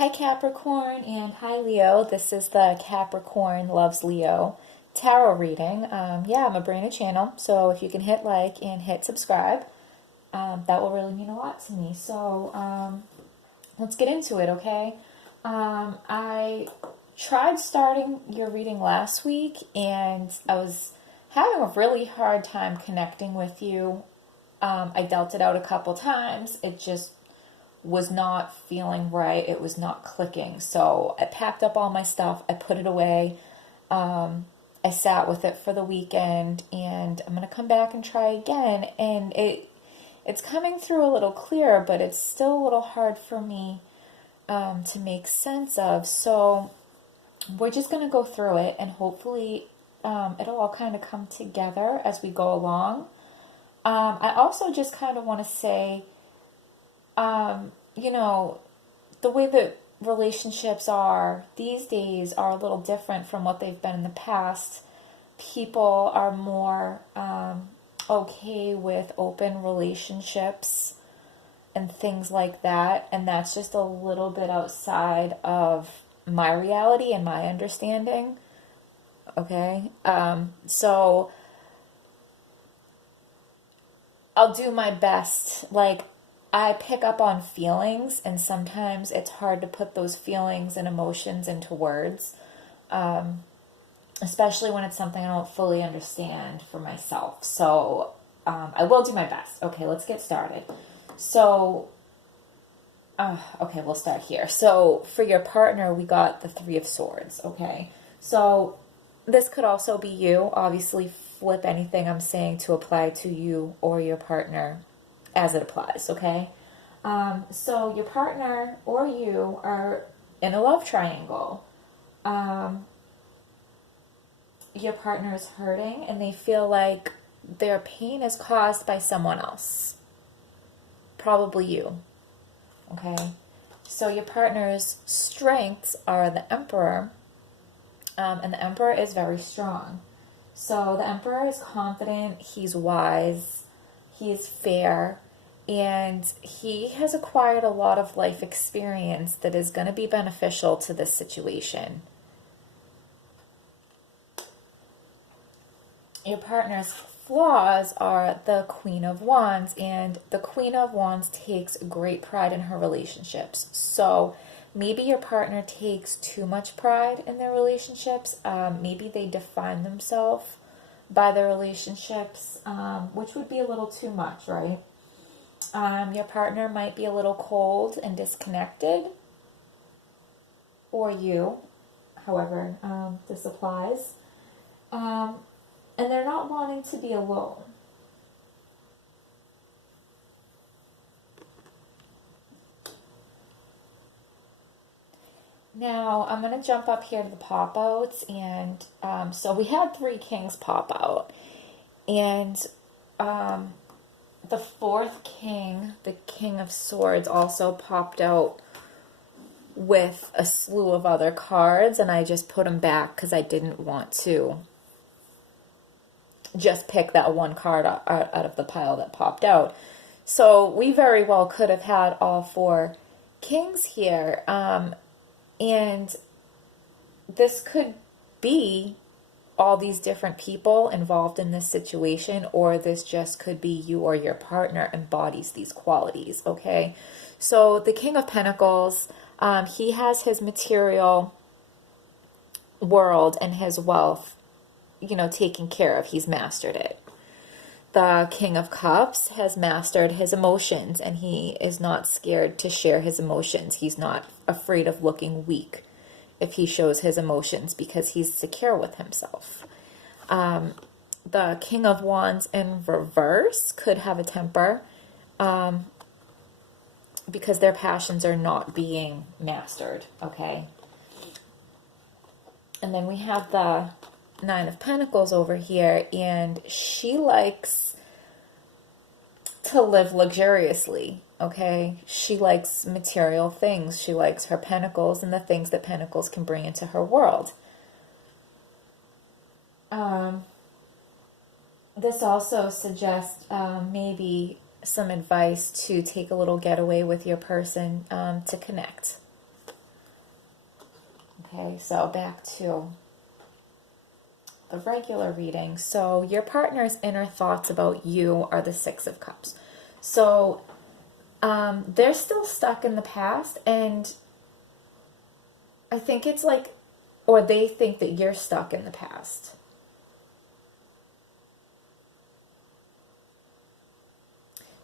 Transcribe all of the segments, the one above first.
Hi Capricorn and hi Leo. This is the Capricorn Loves Leo tarot reading. Yeah, I'm a brand new channel, so if you can hit like and hit subscribe, that will really mean a lot to me. So let's get into it, okay? I tried starting your reading last week and I was having a really hard time connecting with you. I dealt it out a couple times. It just was not feeling right. It was not clicking. So I packed up all my stuff. I put it away. I sat with it for the weekend, and I'm going to come back and try again. And it's coming through a little clearer, but it's still a little hard for me to make sense of. So we're just going to go through it, and hopefully it'll all kind of come together as we go along. I also just kind of want to say, the way that relationships are these days are a little different from what they've been in the past. People are more okay with open relationships and things like that, and that's just a little bit outside of my reality and my understanding. Okay, so I'll do my best. Like, I pick up on feelings, and sometimes it's hard to put those feelings and emotions into words, especially when it's something I don't fully understand for myself. So I will do my best. Okay, let's get started. So, okay, we'll start here. So for your partner, we got the Three of Swords, okay? So this could also be you. Obviously, flip anything I'm saying to apply to you or your partner as it applies, okay? So your partner or you are in a love triangle. Your partner is hurting and they feel like their pain is caused by someone else. Probably you, okay? So your partner's strengths are the Emperor, and the Emperor is very strong. So the Emperor is confident, he's wise, he is fair, and he has acquired a lot of life experience that is going to be beneficial to this situation. Your partner's flaws are the Queen of Wands, and the Queen of Wands takes great pride in her relationships. So maybe your partner takes too much pride in their relationships. Maybe they define themselves by their relationships, which would be a little too much, right? Your partner might be a little cold and disconnected, or you, however this applies, and they're not wanting to be alone. Now, I'm going to jump up here to the pop-outs, and so we had three kings pop out, and the fourth king, the King of Swords, also popped out with a slew of other cards, and I just put them back because I didn't want to just pick that one card out of the pile that popped out. So we very well could have had all four kings here, and this could be all these different people involved in this situation, or this just could be you or your partner embodies these qualities, okay? So the King of Pentacles, he has his material world and his wealth, taken care of. He's mastered it. The King of Cups has mastered his emotions, and he is not scared to share his emotions. He's not afraid of looking weak if he shows his emotions because he's secure with himself. The King of Wands in reverse could have a temper because their passions are not being mastered, okay? And then we have the Nine of Pentacles over here, and she likes to live luxuriously, okay? She likes material things. She likes her pentacles and the things that pentacles can bring into her world. This also suggests maybe some advice to take a little getaway with your person to connect. Okay, so back to the regular reading. So your partner's inner thoughts about you are the Six of Cups. So they're still stuck in the past, and I think it's like, or they think that you're stuck in the past.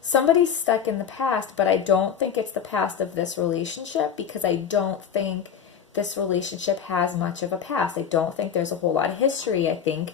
Somebody's stuck in the past, but I don't think it's the past of this relationship, because I don't think this relationship has much of a past. I don't think there's a whole lot of history. I think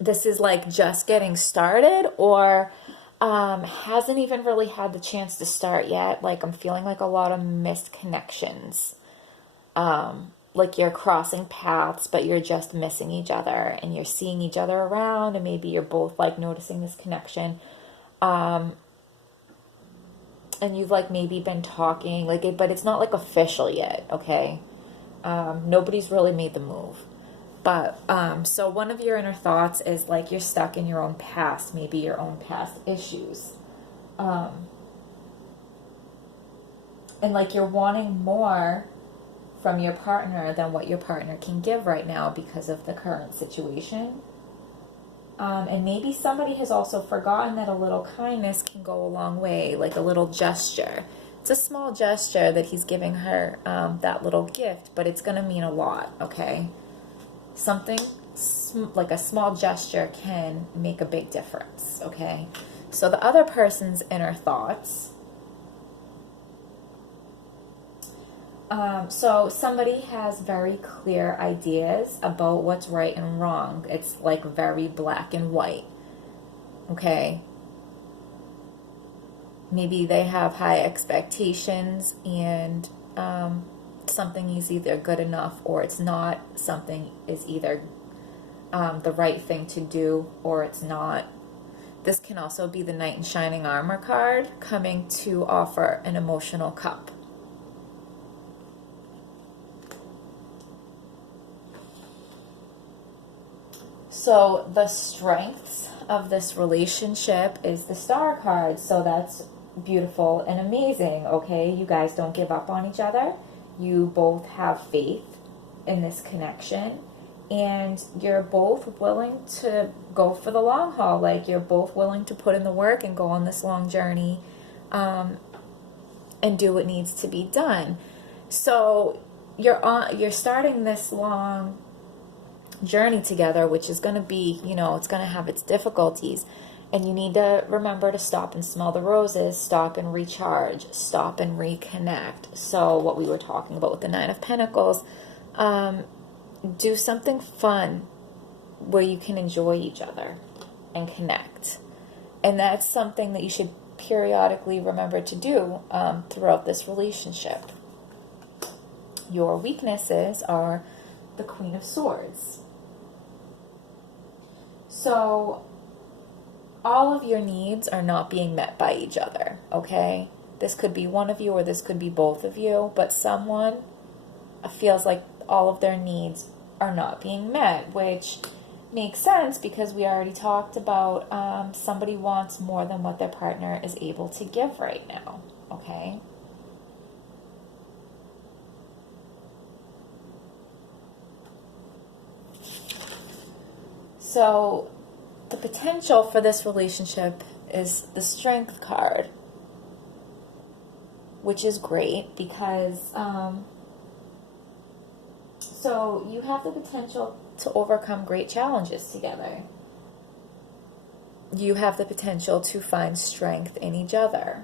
this is like just getting started, or hasn't even really had the chance to start yet. Like, I'm feeling like a lot of missed connections. Like you're crossing paths, but you're just missing each other, and you're seeing each other around, and maybe you're both like noticing this connection. And you've like maybe been talking, like, but it's not like official yet, okay? Nobody's really made the move. But, so one of your inner thoughts is like you're stuck in your own past, maybe your own past issues. And like you're wanting more from your partner than what your partner can give right now because of the current situation. And maybe somebody has also forgotten that a little kindness can go a long way, like a little gesture. It's a small gesture that he's giving her, that little gift, but it's going to mean a lot, okay? Something like a small gesture can make a big difference, okay? So the other person's inner thoughts. So somebody has very clear ideas about what's right and wrong. It's like very black and white. Okay? Maybe they have high expectations, and something is either good enough or it's not. Something is either the right thing to do or it's not. This can also be the Knight in Shining Armor card coming to offer an emotional cup. So the strengths of this relationship is the Star card. So that's beautiful and amazing, okay? You guys don't give up on each other. You both have faith in this connection. And you're both willing to go for the long haul. Like, you're both willing to put in the work and go on this long journey and do what needs to be done. So you're starting this long journey together, which is going to be, it's going to have its difficulties, and you need to remember to stop and smell the roses, stop and recharge, stop and reconnect. So what we were talking about with the Nine of Pentacles, do something fun where you can enjoy each other and connect, and that's something that you should periodically remember to do throughout this relationship. Your weaknesses are the Queen of Swords. So all of your needs are not being met by each other, okay? This could be one of you or this could be both of you, but someone feels like all of their needs are not being met, which makes sense because we already talked about somebody wants more than what their partner is able to give right now, okay? So the potential for this relationship is the Strength card, which is great because so you have the potential to overcome great challenges together. You have the potential to find strength in each other.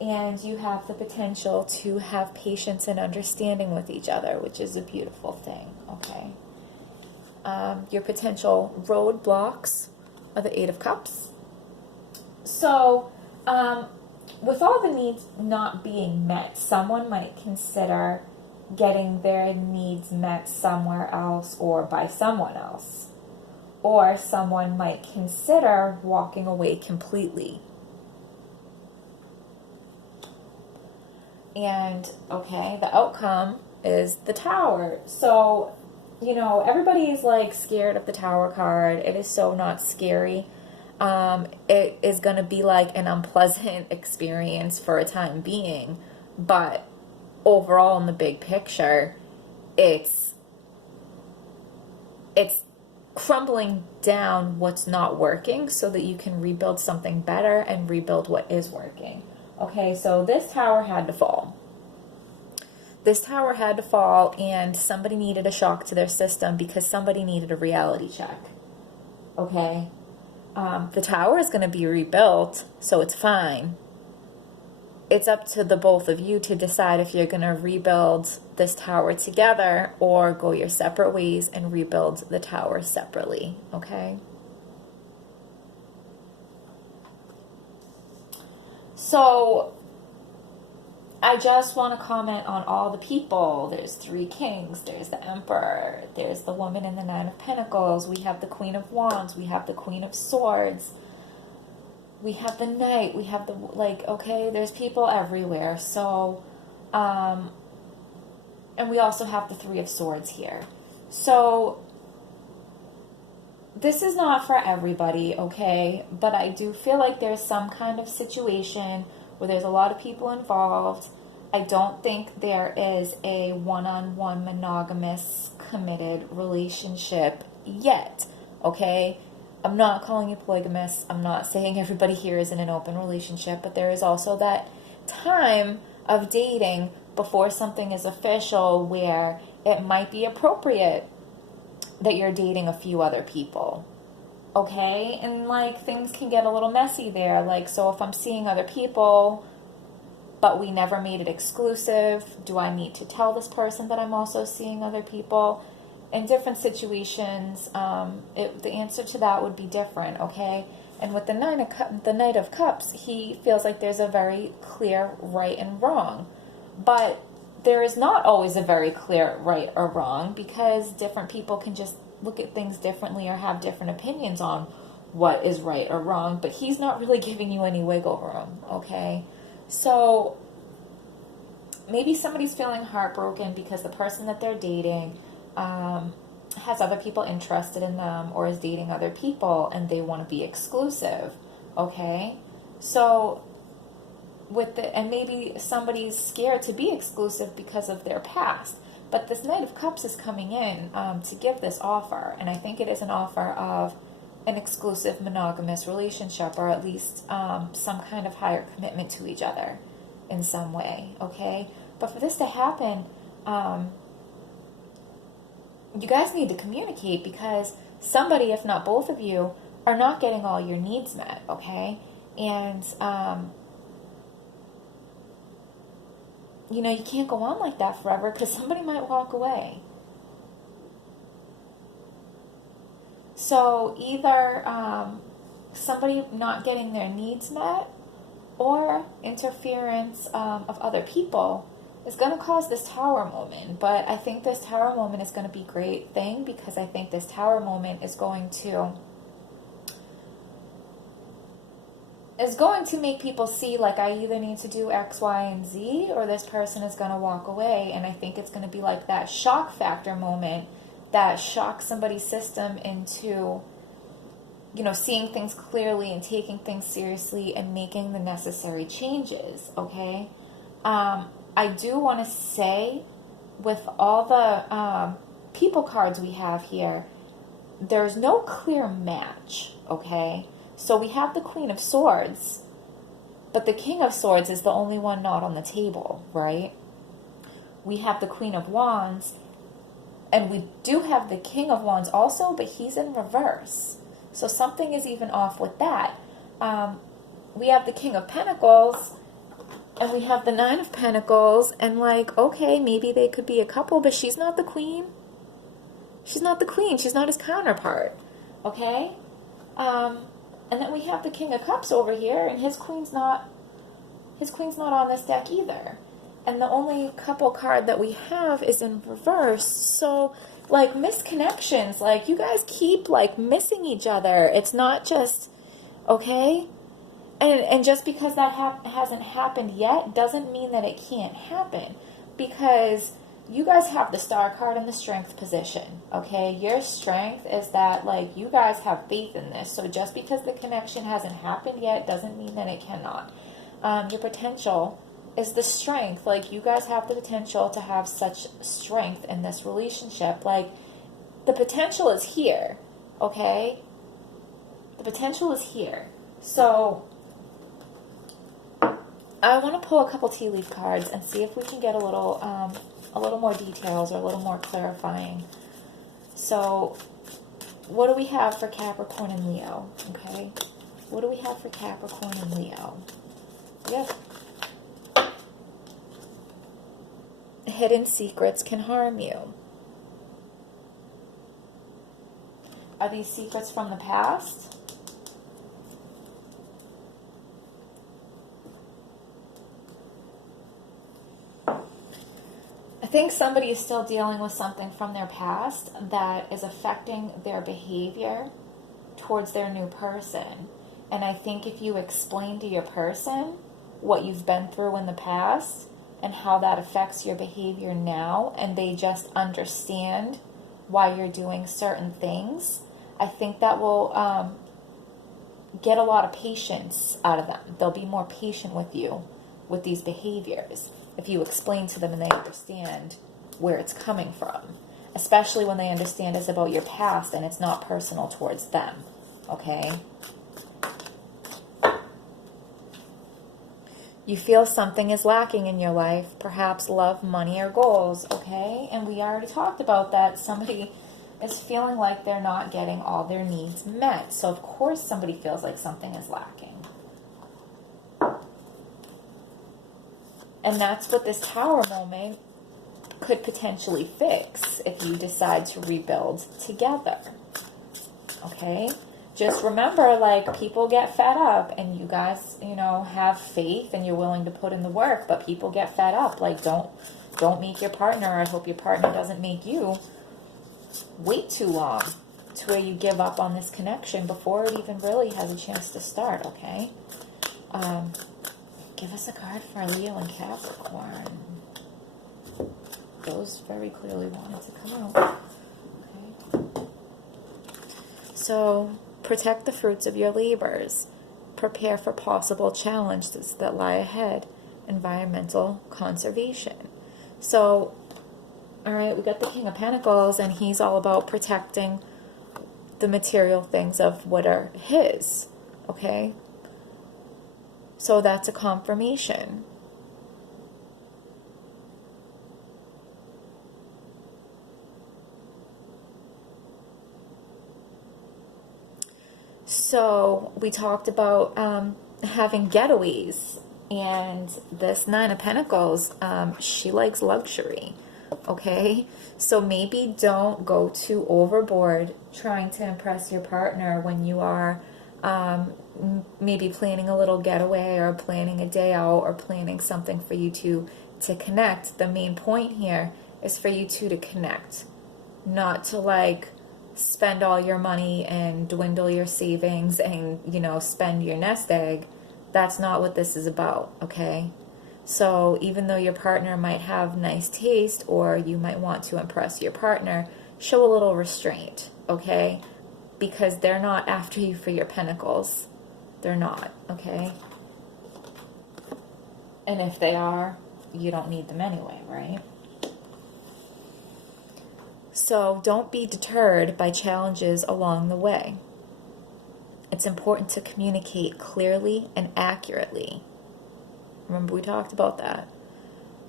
And you have the potential to have patience and understanding with each other, which is a beautiful thing, okay? Your potential roadblocks are the Eight of Cups. So, with all the needs not being met, someone might consider getting their needs met somewhere else or by someone else. Or someone might consider walking away completely. And, okay, the outcome is the Tower. So, everybody is like scared of the Tower card. It is so not scary. It is going to be like an unpleasant experience for a time being, but overall in the big picture, it's crumbling down what's not working so that you can rebuild something better and rebuild what is working. Okay, so this tower had to fall. This tower had to fall, and somebody needed a shock to their system because somebody needed a reality check. Okay? The tower is going to be rebuilt, so it's fine. It's up to the both of you to decide if you're going to rebuild this tower together or go your separate ways and rebuild the tower separately. Okay? So I just want to comment on all the people. There's 3 kings, there's the emperor, there's the woman in the 9 of pentacles, we have the queen of wands, we have the queen of swords, we have the knight, we have the, like, okay, there's people everywhere. So, and we also have the 3 of swords here. So, this is not for everybody, okay? But I do feel like there's some kind of situation where there's a lot of people involved. I don't think there is a one-on-one monogamous committed relationship yet, okay? I'm not calling you polygamous. I'm not saying everybody here is in an open relationship, but there is also that time of dating before something is official where it might be appropriate that you're dating a few other people. Okay? And like things can get a little messy there. Like, so if I'm seeing other people, but we never made it exclusive, do I need to tell this person that I'm also seeing other people? In different situations, the answer to that would be different, okay? And with the Knight of Cups, he feels like there's a very clear right and wrong. But there is not always a very clear right or wrong because different people can just look at things differently or have different opinions on what is right or wrong. But he's not really giving you any wiggle room, okay? So maybe somebody's feeling heartbroken because the person that they're dating has other people interested in them or is dating other people and they want to be exclusive, okay? So and maybe somebody's scared to be exclusive because of their past, but this Knight of Cups is coming in to give this offer, and I think it is an offer of an exclusive monogamous relationship, or at least some kind of higher commitment to each other in some way, okay? But for this to happen, you guys need to communicate because somebody, if not both of you, are not getting all your needs met, okay? And, you can't go on like that forever because somebody might walk away. So either somebody not getting their needs met or interference of other people is going to cause this tower moment. But I think this tower moment is going to be a great thing because I think this tower moment is going to make people see, like, I either need to do X, Y, and Z, or this person is going to walk away. And I think it's going to be like that shock factor moment that shocks somebody's system into, seeing things clearly and taking things seriously and making the necessary changes, okay? I do want to say, with all the people cards we have here, there's no clear match, okay? So we have the Queen of Swords, but the King of Swords is the only one not on the table, right? We have the Queen of Wands, and we do have the King of Wands also, but he's in reverse. So something is even off with that. We have the King of Pentacles, and we have the 9 of Pentacles, and like, okay, maybe they could be a couple, but she's not the queen. She's not the queen. She's not his counterpart, okay? And then we have the King of Cups over here, and his queen's not on this deck either. And the only couple card that we have is in reverse. So, like, misconnections, like, you guys keep, like, missing each other. It's not just, okay? And just because that hasn't happened yet doesn't mean that it can't happen. Because you guys have the Star card in the Strength position, okay? Your strength is that, like, you guys have faith in this. So just because the connection hasn't happened yet doesn't mean that it cannot. Your potential is the strength. Like, you guys have the potential to have such strength in this relationship. Like, the potential is here, okay? The potential is here. So, I want to pull a couple tea leaf cards and see if we can get a little more details or a little more clarifying. So, what do we have for Capricorn and Leo, okay? What do we have for Capricorn and Leo? Yep. Hidden secrets can harm you. Are these secrets from the past? I think somebody is still dealing with something from their past that is affecting their behavior towards their new person. And I think if you explain to your person what you've been through in the past and how that affects your behavior now, and they just understand why you're doing certain things, I think that will get a lot of patience out of them. They'll be more patient with you with these behaviors if you explain to them and they understand where it's coming from, especially when they understand it's about your past and it's not personal towards them, okay? You feel something is lacking in your life, perhaps love, money, or goals, okay? And we already talked about that. Somebody is feeling like they're not getting all their needs met. So, of course, somebody feels like something is lacking. And that's what this Tower moment could potentially fix if you decide to rebuild together, okay? Just remember, like, people get fed up, and you guys, you know, have faith and you're willing to put in the work, but people get fed up. Like, don't make your partner, I hope your partner doesn't make you wait too long to where you give up on this connection before it even really has a chance to start, okay? Give us a card for Leo and Capricorn. Those very clearly wanted to come out. Okay. So, protect the fruits of your labors. Prepare for possible challenges that lie ahead. Environmental conservation. So, all right, we got the King of Pentacles, and he's all about protecting the material things of what are his, okay? So that's a confirmation. So we talked about having getaways, and this Nine of Pentacles, she likes luxury, okay? So maybe don't go too overboard trying to impress your partner when you are maybe planning a little getaway or planning a day out or planning something for you to connect. The main point here is for you two to connect, not to like spend all your money and dwindle your savings and, you know, spend your nest egg. That's not what this is about, okay? So even though your partner might have nice taste or you might want to impress your partner, show a little restraint, okay? Because they're not after you for your pentacles. They're not, okay? And if they are, you don't need them anyway, right? So don't be deterred by challenges along the way. It's important to communicate clearly and accurately. Remember, we talked about that.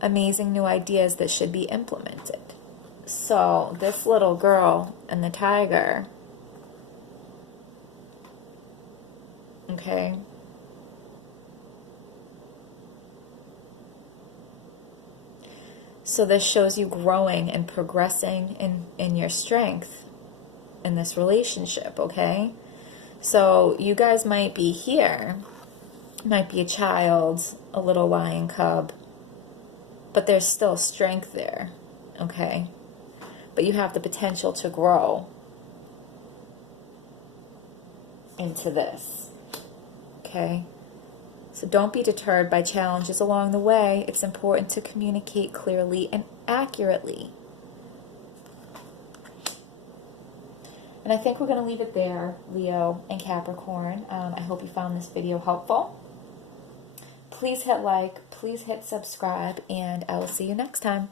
Amazing new ideas that should be implemented. So this little girl and the tiger, okay, so this shows you growing and progressing in your strength in this relationship, okay? So you guys might be here, might be a child, a little lion cub, but there's still strength there, okay? But you have the potential to grow into this, okay? So don't be deterred by challenges along the way. It's important to communicate clearly and accurately. And I think we're going to leave it there, Leo and Capricorn. I hope you found this video helpful. please hit like, please hit subscribe, and I will see you next time.